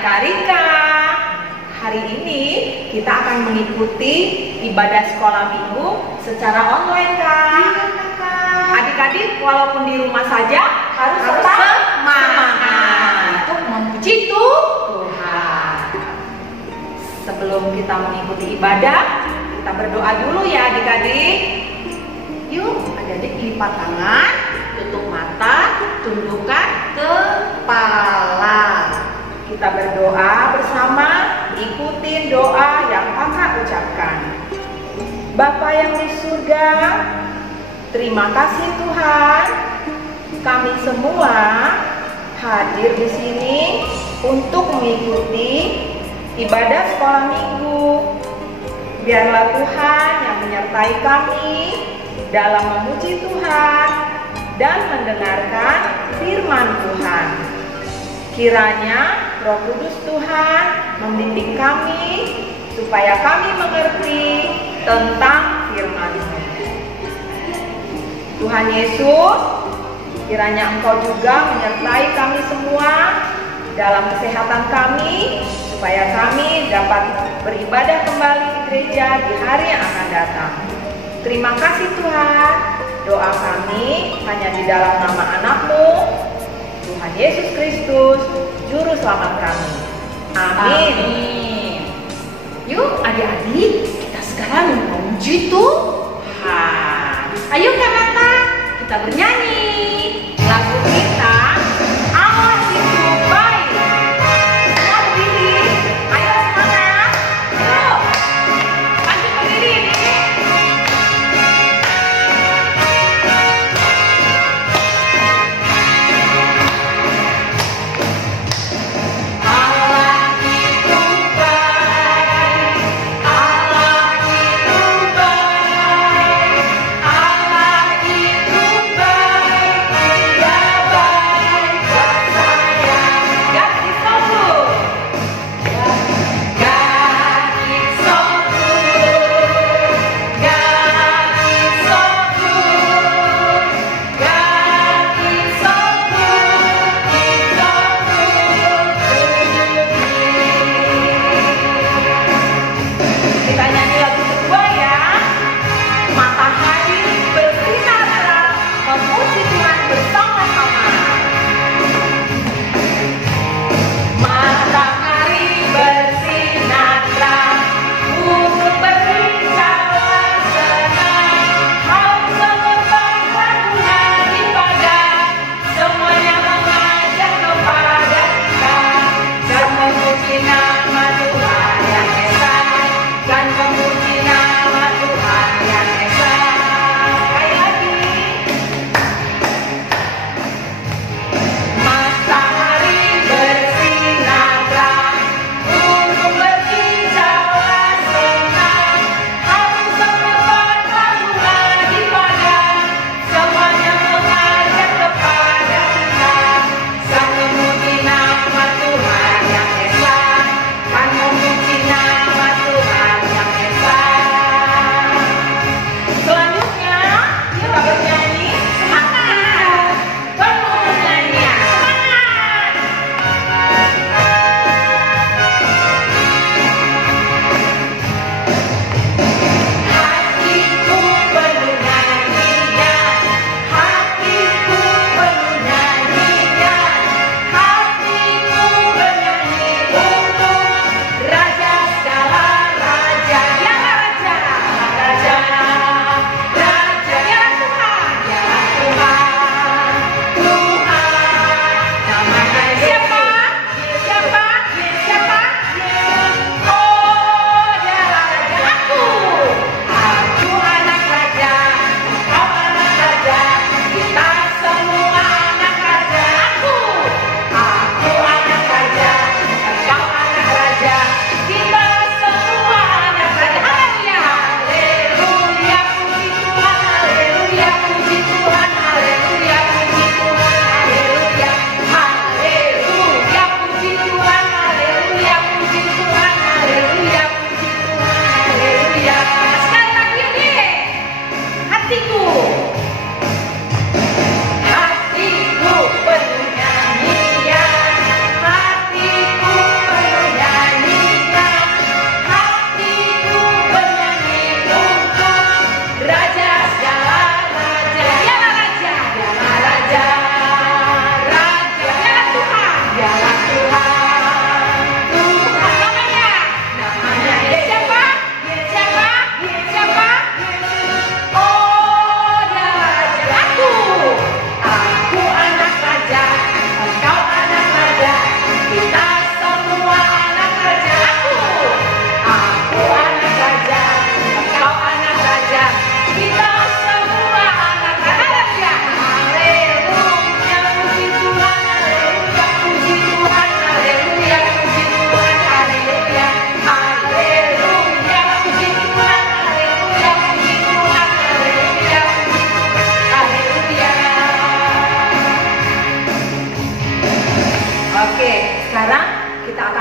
Kak Rika. Hari ini kita akan mengikuti ibadah sekolah minggu secara online, Kak. Adik-adik walaupun di rumah saja harus tetap semangat untuk memuji Tuhan. Sebelum kita mengikuti ibadah, kita berdoa dulu ya adik-adik. Yuk, adik-adik lipat tangan, tutup mata, tundukkan kepala. Kita berdoa bersama, ikutin doa yang Kakak ucapkan. Bapa yang di surga, terima kasih Tuhan. Kami semua hadir di sini untuk mengikuti ibadah sekolah minggu. Biarlah Tuhan yang menyertai kami dalam memuji Tuhan dan mendengarkan firman Tuhan. Kiranya Roh Kudus Tuhan membimbing kami supaya kami mengerti tentang firman-Nya. Tuhan Yesus, kiranya Engkau juga menyertai kami semua dalam kesehatan kami, supaya kami dapat beribadah kembali di gereja di hari yang akan datang. Terima kasih Tuhan. Doa kami hanya di dalam nama Anak-Mu, Tuhan Yesus Kristus, Juru Selamat kami. Amin. Yuk adik-adik, kita sekarang memuji Tuhan. Ayo kakak, kita bernyanyi lagu kita Allah itu baik. Semua berdiri, ayo semangat. Yuk, lanjut berdiri nih. Allah itu baik, Allah itu baik, Allah itu baik.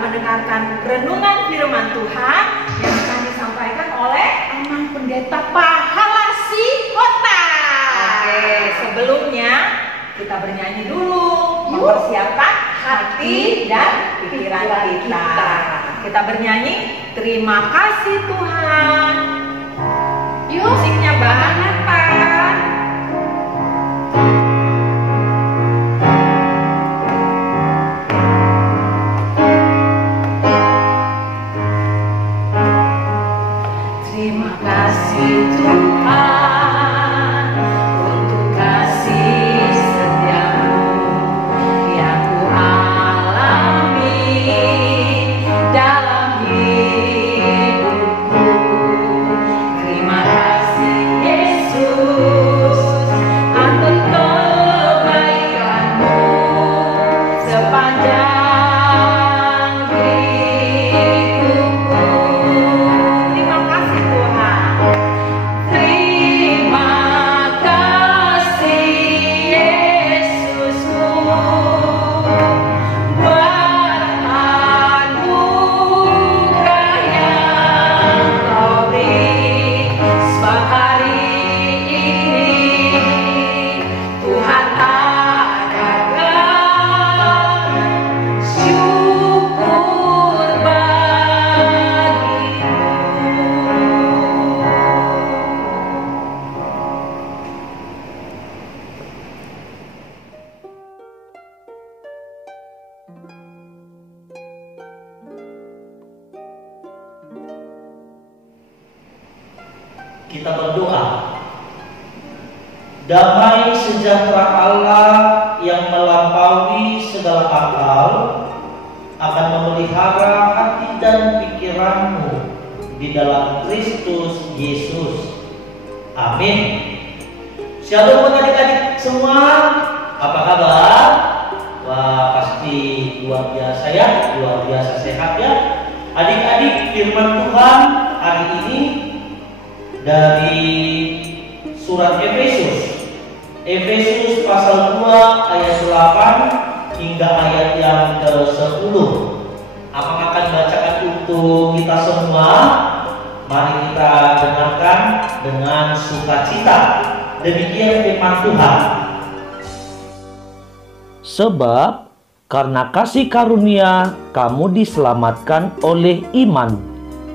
mendengarkan renungan firman Tuhan yang akan disampaikan oleh Amang Pendeta Pahala Sikota. Oke, sebelumnya kita bernyanyi dulu, mempersiapkan hati dan pikiran kita. Kita bernyanyi, terima kasih Tuhan. Yuk, musiknya banget Pak. Terima kasih Tuhan untuk kasih setiamu yang ku alami dalam hidupku. Terima kasih Yesus atas kebaikanmu sepanjang kita berdoa. Damai sejahtera Allah yang melampaui segala akal akan memelihara hati dan pikiranmu di dalam Kristus Yesus. Amin. Shalom adik-adik semua, apa kabar? Wah, pasti luar biasa ya, luar biasa sehat ya. Adik-adik, firman Tuhan hari ini dari surat Efesus. Efesus pasal 2 ayat 8 hingga ayat yang ke-10. Abang akan bacakan untuk kita semua. Mari kita dengarkan dengan sukacita. Demikian firman Tuhan. Sebab karena kasih karunia kamu diselamatkan oleh iman.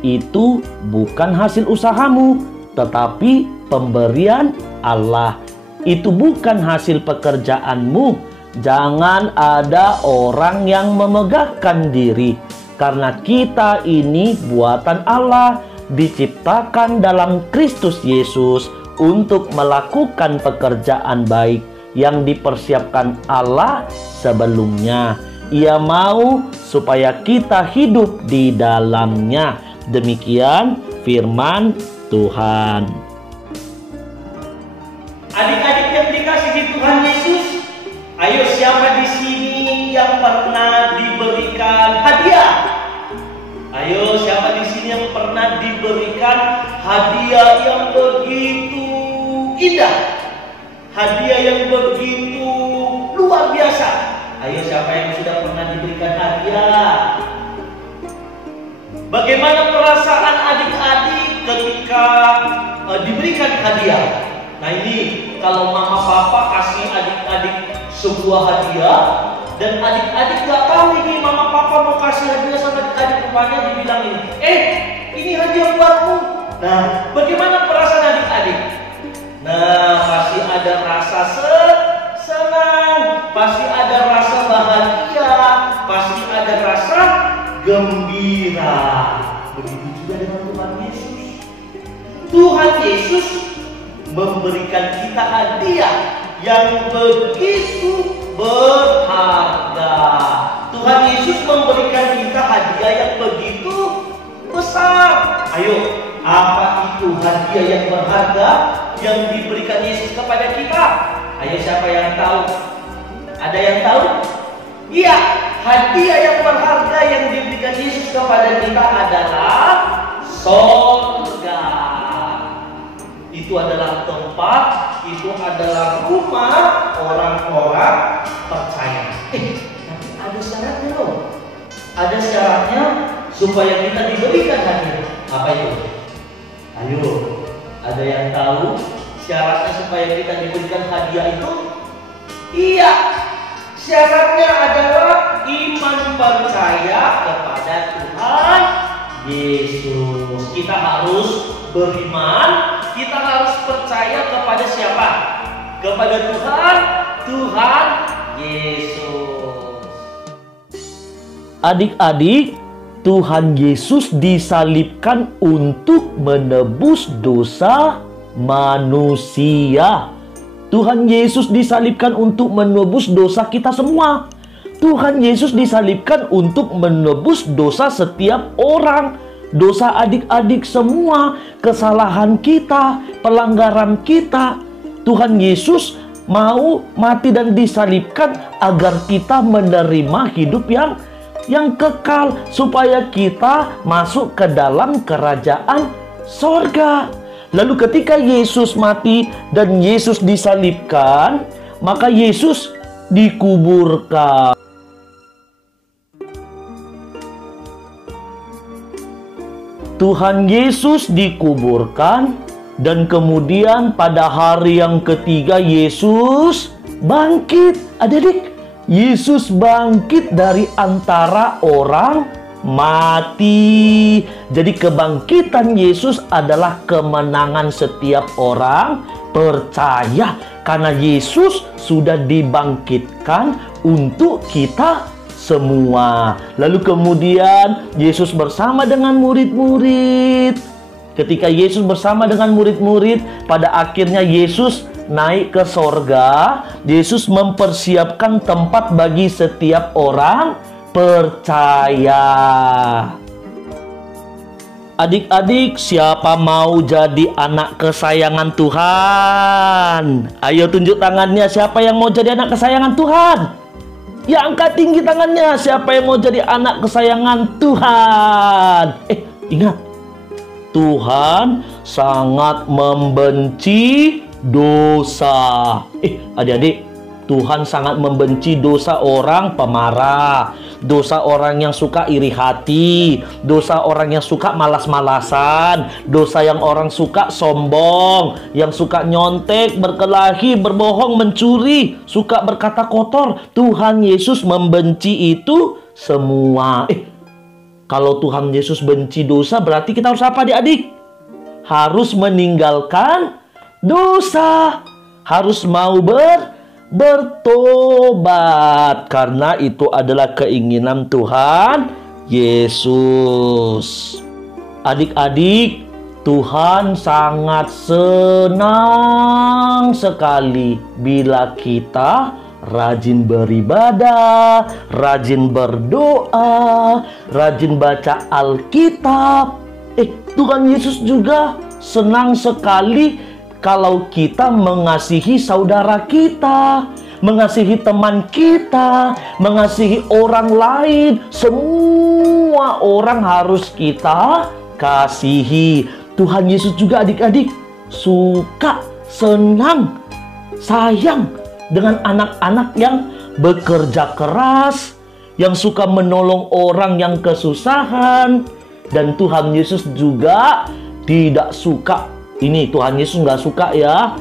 Itu bukan hasil usahamu, tetapi pemberian Allah. Itu bukan hasil pekerjaanmu. Jangan ada orang yang memegahkan diri, karena kita ini buatan Allah, diciptakan dalam Kristus Yesus untuk melakukan pekerjaan baik yang dipersiapkan Allah sebelumnya. Ia mau supaya kita hidup di dalamnya. Demikian firman Tuhan. Adik-adik yang dikasihi Tuhan Yesus, ayo siapa di sini yang pernah diberikan hadiah? Ayo siapa di sini yang pernah diberikan hadiah yang begitu indah? Hadiah yang begitu luar biasa. Ayo siapa yang sudah pernah diberikan hadiah? Bagaimana perasaan adik-adik ketika diberikan hadiah? Nah ini kalau mama papa kasih adik-adik sebuah hadiah dan adik-adik gak tahu ini mama papa mau kasih hadiah sama adik-adik, rupanya dibilang ini hadiah buatmu. Nah bagaimana perasaan adik-adik? Nah pasti ada rasa senang, pasti ada rasa bahagia, pasti ada rasa gembira. Begitu juga dengan Tuhan Yesus. Tuhan Yesus memberikan kita hadiah yang begitu berharga. Tuhan Yesus memberikan kita hadiah yang begitu besar. Ayo, apa itu hadiah yang berharga yang diberikan Yesus kepada kita? Ayo, siapa yang tahu? Ada yang tahu? Iya, hadiah yang berharga yang diberikan Yesus kepada kita adalah surga. Itu adalah tempat, itu adalah rumah orang-orang percaya. Tapi ada syaratnya loh. ada syaratnya supaya kita diberikan hadiah. Apa itu? Ayo, ada yang tahu syaratnya supaya kita diberikan hadiah itu? Iya, syaratnya adalah iman percaya kepada Tuhan Yesus. Kita harus beriman, kita harus percaya kepada siapa? Kepada Tuhan Yesus. Adik-adik, Tuhan Yesus disalibkan untuk menebus dosa manusia. Tuhan Yesus disalibkan untuk menebus dosa kita semua. Tuhan Yesus disalibkan untuk menebus dosa setiap orang. Dosa adik-adik semua, kesalahan kita, pelanggaran kita. Tuhan Yesus mau mati dan disalibkan agar kita menerima hidup yang kekal, supaya kita masuk ke dalam kerajaan sorga. Lalu ketika Yesus mati dan Yesus disalibkan, maka Yesus dikuburkan. Tuhan Yesus dikuburkan, dan kemudian pada hari yang ketiga Yesus bangkit. Adik-adik, Yesus bangkit dari antara orang mati. Jadi kebangkitan Yesus adalah kemenangan setiap orang percaya, karena Yesus sudah dibangkitkan untuk kita semua. Lalu kemudian Yesus bersama dengan murid-murid. Ketika Yesus bersama dengan murid-murid, pada akhirnya Yesus naik ke sorga. Yesus mempersiapkan tempat bagi setiap orang percaya. Adik-adik, siapa mau jadi anak kesayangan Tuhan? Ayo tunjuk tangannya, siapa yang mau jadi anak kesayangan Tuhan? Ya, angkat tinggi tangannya, siapa yang mau jadi anak kesayangan Tuhan? Ingat, Tuhan sangat membenci dosa. Adik-adik, Tuhan sangat membenci dosa orang pemarah, dosa orang yang suka iri hati, dosa orang yang suka malas-malasan, dosa yang orang suka sombong, yang suka nyontek, berkelahi, berbohong, mencuri, suka berkata kotor. Tuhan Yesus membenci itu semua. Kalau Tuhan Yesus benci dosa, berarti kita harus apa, adik-adik? Harus meninggalkan dosa. Harus mau bertobat, karena itu adalah keinginan Tuhan Yesus. Adik-adik, Tuhan sangat senang sekali bila kita rajin beribadah, rajin berdoa, rajin baca Alkitab. Tuhan Yesus juga senang sekali kalau kita mengasihi saudara kita, mengasihi teman kita, mengasihi orang lain. Semua orang harus kita kasihi. Tuhan Yesus juga, adik-adik, suka, senang, sayang dengan anak-anak yang bekerja keras, yang suka menolong orang yang kesusahan. Dan Tuhan Yesus juga tidak suka, ini Tuhan Yesus nggak suka ya,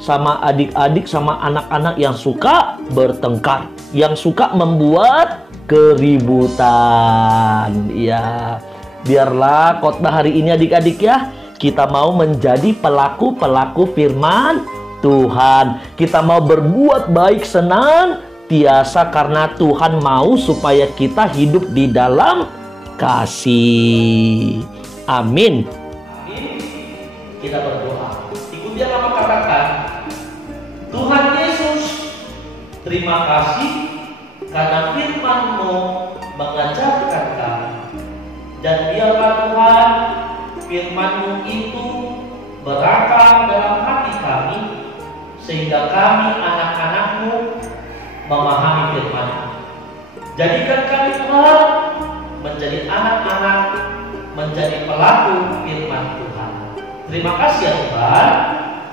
sama adik-adik, sama anak-anak yang suka bertengkar, yang suka membuat keributan. Ya, biarlah khotbah hari ini, adik-adik ya, kita mau menjadi pelaku-pelaku firman Tuhan. Kita mau berbuat baik senantiasa, karena Tuhan mau supaya kita hidup di dalam kasih. Amin. Kita berdoa. Ikuti yang Mama katakan. Tuhan Yesus, terima kasih karena firman-Mu mengajarkan kami. Dan biarlah Tuhan, firman-Mu itu berakar dalam hati kami, sehingga kami anak-anak-Mu memahami firman-Mu. Jadikan kami Tuhan menjadi anak-anak, menjadi pelaku firman Tuhan. Terima kasih ya Tuhan.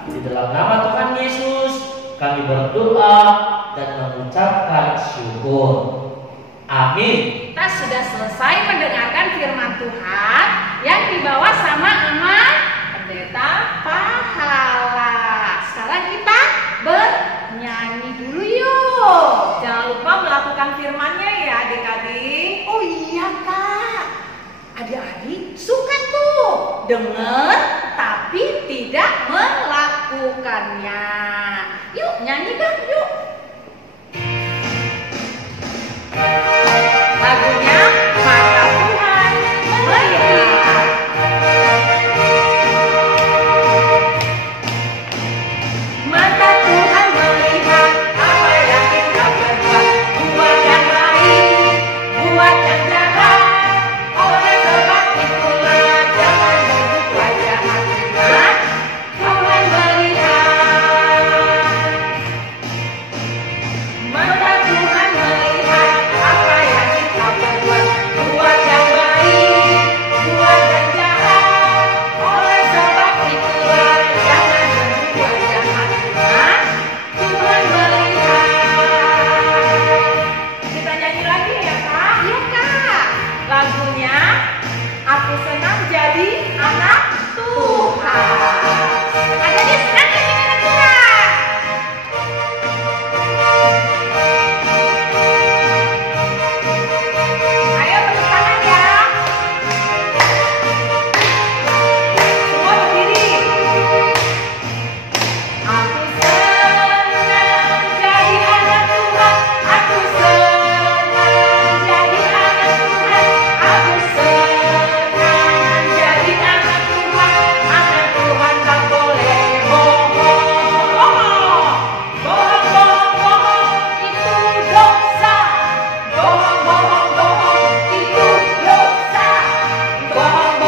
Di dalam nama Tuhan Yesus kami berdoa dan mengucapkan syukur. Amin. Kita sudah selesai mendengarkan firman Tuhan yang dibawa sama Aman Pendeta Pahala. Sekarang kita bernyanyi dulu yuk. Jangan lupa melakukan firman-Nya ya adik-adik. Oh iya Kak, adik-adik suka tuh dengar tapi tidak melakukannya. Yuk nyanyikan yuk. Lagunya Mata Tuhan Melihat. Mata Tuhan melihat apa yang kita perbuat, buat yang baik, buat yang jahat. Oleh sebab itulah jangan bentuk wajah akibat. Tuhan melihat. Mata Tuhan melihat apa yang kita perbuat, buat yang baik, buat yang jahat. Oleh sebab itulah jangan bentuk wajah akibat. Tuhan melihat. Kita nyanyi lagi ya Kak? Iya Kak. Lagunya Aku Senang Jadi Anak Tuhan. Adik-adik senang jadi anak Tuhan? Ayo tepuk tangan ya. Semua berdiri. Aku senang jadi anak Tuhan. Aku senang jadi anak Tuhan. Aku senang jadi anak Tuhan. Anak Tuhan tak boleh bohong. Bohong itu dosa. Bohong itu dosa. Bohong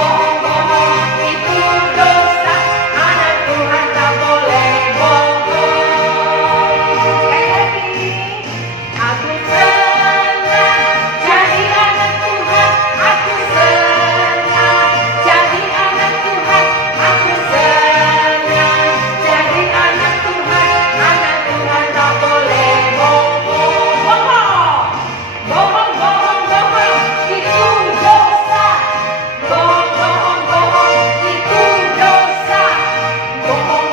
itu dosa. Anak Tuhan tak boleh bohong. Sekali lagi. Aku senang jadi anak Tuhan. Aku senang jadi anak Tuhan. Aku senang jadi anak Tuhan. Anak Tuhan tak boleh bohong. Bohong itu dosa. Bohong itu dosa. Bohong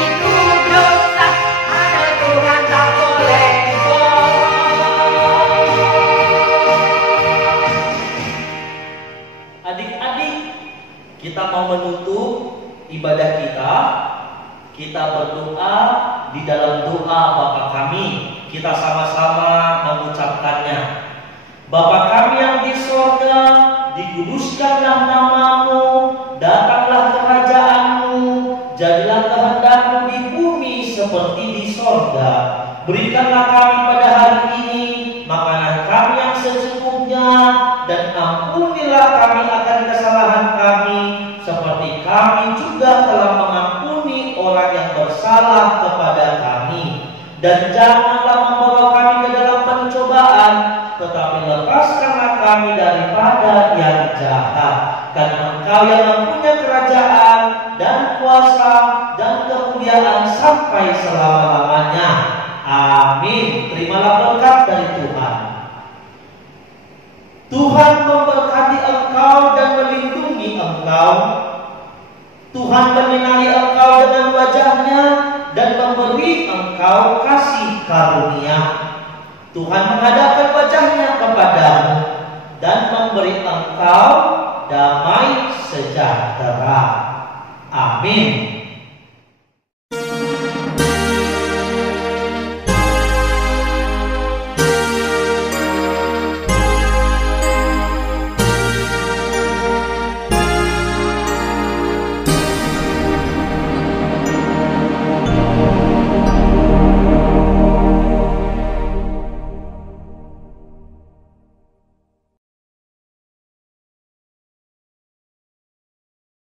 itu dosa. Anak Tuhan tak boleh bohong. Adik-adik, kita mau menutup ibadah kita. Kita berdoa di dalam doa Bapa kami. Kita sama-sama mengucapkannya. Bapa kami yang di sorga, dikuduskanlah namamu, datanglah kerajaanmu, jadilah kehendak-Mu di bumi seperti di sorga. Berikanlah kami pada hari ini makanan kami yang secukupnya, dan ampunilah kami akan kesalahan kami, seperti kami juga telah mengampuni orang yang bersalah kepada kami. Dan janganlah membawa kami ke dalam pencobaan, tetapi lepaskanlah kami daripada yang jahat. Karena Engkau yang mempunyai kerajaan dan kuasa dan kemuliaan sampai selama-lamanya. Amin. Terimalah berkat dari Tuhan. Tuhan memberkati engkau dan melindungi engkau. Tuhan menyinari engkau dengan wajah-Nya dan memberi engkau kasih karunia. Tuhan menghadapkan wajah-Nya kepadamu dan memberi engkau damai sejahtera. Amin.